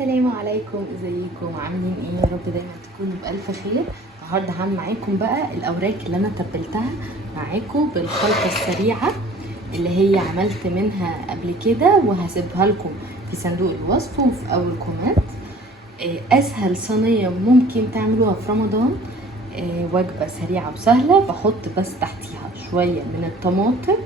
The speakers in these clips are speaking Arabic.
السلام عليكم، ازيكم عاملين ايه؟ يا رب دايما تكونوا بالف خير. النهارده هعمل معاكم بقى الاوراق اللي انا تبلتها معاكم بالخلطه السريعه اللي هي عملت منها قبل كده، وهسيبها لكم في صندوق الوصف وفي اول كومنت. اسهل صينيه ممكن تعملوها في رمضان، وجبه سريعه وسهله. بحط بس تحتيها شويه من الطماطم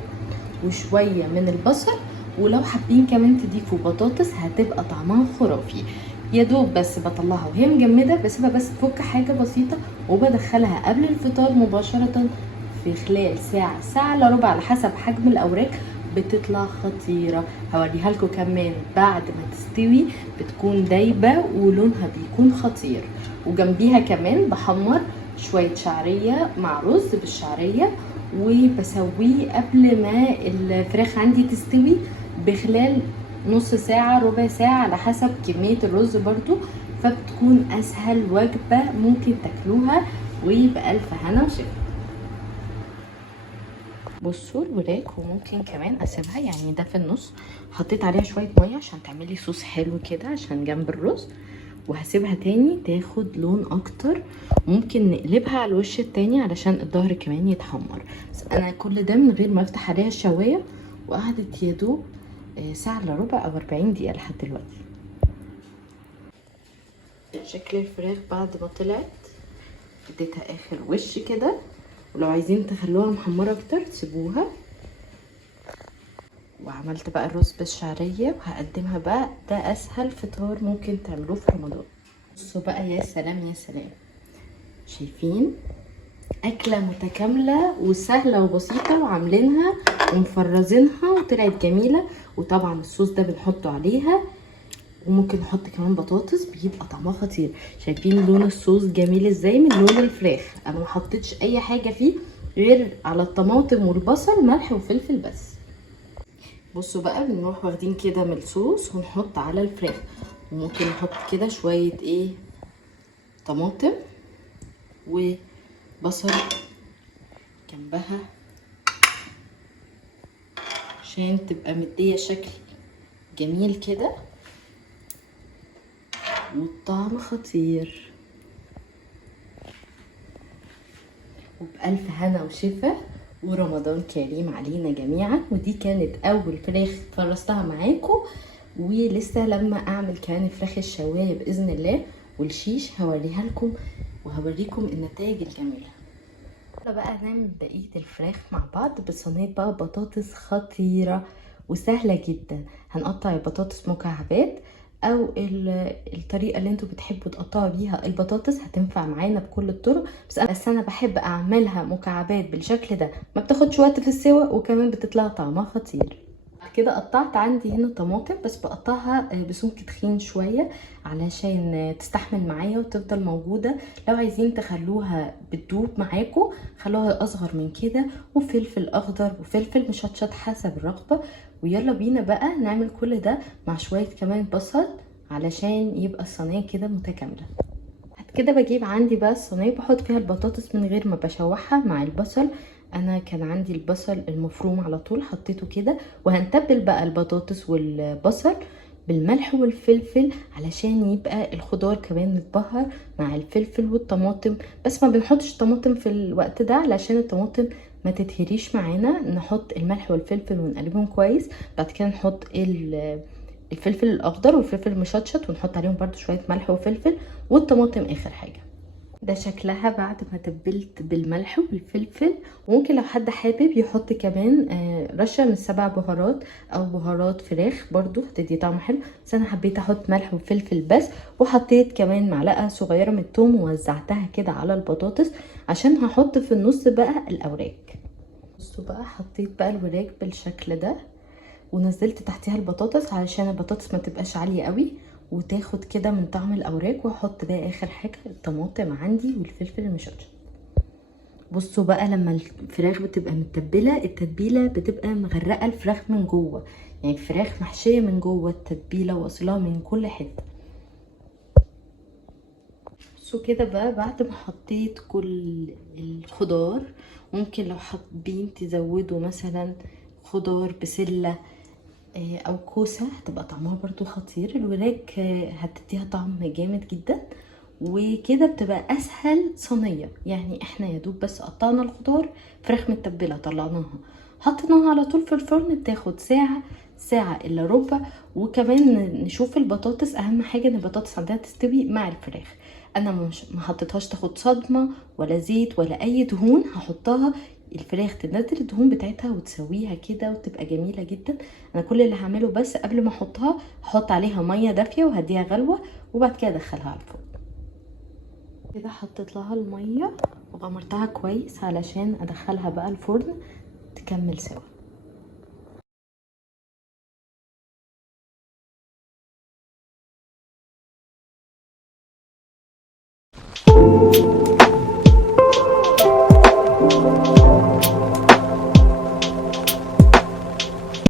وشويه من البصل، ولو حابين كمان تضيفوا بطاطس هتبقى طعمها خرافي. يا دوب بس بطلعها وهي مجمده، بسيبها بس تفك حاجه بسيطه، وبدخلها قبل الفطار مباشره في خلال ساعه، ساعه الا ربع على حسب حجم الاوراق. بتطلع خطيره. هوريها لكم كمان بعد ما تستوي، بتكون دايبه ولونها بيكون خطير. وجنبيها كمان بحمر شويه شعريه مع رز بالشعريه، وبسويه قبل ما الفراخ عندي تستوي بخلال نص ساعة ربع ساعة على حسب كمية الرز برضو. فبتكون اسهل وجبة ممكن تاكلوها، وبألف هنا وشفا. بصوا الوراك، وممكن كمان اسيبها يعني ده في النص. حطيت عليها شوية مية عشان تعملي صوص حلو كده عشان جنب الرز، وهسيبها تاني تاخد لون اكتر. ممكن نقلبها على الوش التاني علشان الظهر كمان يتحمر. بس انا كل ده من غير ما افتح عليها الشوايه، وقعدت يدوب ساعه الا ربع او 40 دقيقه لحد دلوقتي. شكل الفراخ بعد ما طلعت اديتها اخر وش كده، ولو عايزين تخلوها محمره اكتر سيبوها. وعملت بقى الرز بالشعريه وهقدمها بقى. ده اسهل فطار ممكن تعملوه في رمضان. بصوا بقى، يا سلام يا سلام، شايفين؟ أكلة متكاملة وسهلة وبسيطة، وعاملينها ومفرزينها وطلعت جميلة. وطبعا الصوص ده بنحطه عليها، وممكن نحط كمان بطاطس بيبقى طعمها خطير. شايفين لون الصوص جميل ازاي من لون الفراخ؟ انا ما حطيتش اي حاجة فيه غير على الطماطم والبصل، ملح وفلفل بس. بصوا بقى، بنروح واخدين كده من الصوص ونحط على الفراخ. وممكن نحط كده شوية طماطم وبصل جنبها عشان تبقى مدية شكل جميل كده، والطعم خطير. وبألف هنا وشفا، ورمضان كريم علينا جميعا. ودي كانت اول فراخ فرستها معاكم، ولسه لما اعمل كمان فراخ الشوايه باذن الله والشيش هوريها لكم، وهوريكم النتائج الجميله. بقى نعمل بقيه الفراخ مع بعض بصينيه بقى بطاطس خطيره وسهله جدا. هنقطع البطاطس مكعبات، او الطريقه اللي انتوا بتحبوا تقطعوا بيها البطاطس هتنفع معانا بكل الطرق. بس انا بحب اعملها مكعبات بالشكل ده، ما بتاخدش وقت في السوا، وكمان بتطلع طعمها خطير. كده قطعت عندي هنا طماطم، بس بقطعها بسمك تخين شويه علشان تستحمل معايا وتفضل موجوده. لو عايزين تخلوها بتدوب معاكم خلوها اصغر من كده، وفلفل اخضر وفلفل مشطشط حسب الرغبه. ويلا بينا بقى نعمل كل ده مع شويه كمان بصل علشان يبقى الصينيه كده متكامله. بعد كده بجيب عندي بقى الصينيه، بحط فيها البطاطس من غير ما بشوحها مع البصل. انا كان عندي البصل المفروم على طول حطيته كده. وهنتبل بقى البطاطس والبصل بالملح والفلفل علشان يبقى الخضار كمان متبهر مع الفلفل والطماطم. بس ما بنحطش طماطم في الوقت ده علشان الطماطم ما تتهريش معانا. نحط الملح والفلفل ونقلبهم كويس. بعد كده نحط الفلفل الاخضر والفلفل المشطشط، ونحط عليهم برده شويه ملح وفلفل، والطماطم اخر حاجه. ده شكلها بعد ما تبلت بالملح والفلفل. وممكن لو حد حابب يحط كمان رشه من 7 بهارات او بهارات فراخ برضو هتدي طعم حلو. بس انا حبيت احط ملح وفلفل بس. وحطيت كمان معلقه صغيره من الثوم ووزعتها كده على البطاطس عشان هحط في النص بقى الاوراق. بصوا بقى، حطيت بقى الوراك بالشكل ده، ونزلت تحتيها البطاطس علشان البطاطس ما تبقاش عاليه قوي وتاخد كده من طعم الاوراق. واحط بقى اخر حاجه الطماطم عندي والفلفل المشطشط. بصوا بقى، لما الفراخ بتبقى متبله التتبيله بتبقى مغرقه الفراخ من جوه، يعني الفراخ محشيه من جوه التتبيله واصلها من كل حته. بصوا كده بقى، بعد ما حطيت كل الخضار، ممكن لو حابين تزودوا مثلا خضار بسله او كوسه هتبقى طعمها برضو خطير. الوراك هتديها طعم جامد جدا. وكده بتبقى اسهل صينيه. يعني احنا يا دوب بس قطعنا الخضار، فراخ متبله طلعناها حطيناها على طول في الفرن، بتاخد ساعه، ساعه الا ربع. وكمان نشوف البطاطس، اهم حاجه ان البطاطس عندها تستوي مع الفراخ. انا مش ما حطيتهاش تاخد صدمه ولا زيت ولا اي دهون، هحطها الفراخ تنزل الدهون بتاعتها وتسويها كده وتبقى جميله جدا. انا كل اللي هعمله بس قبل ما احطها، هحط عليها ميه دافيه وهديها غلوه، وبعد كده ادخلها على الفرن. كده حطيت لها الميه وغمرتها كويس علشان ادخلها بقى الفرن تكمل سوا.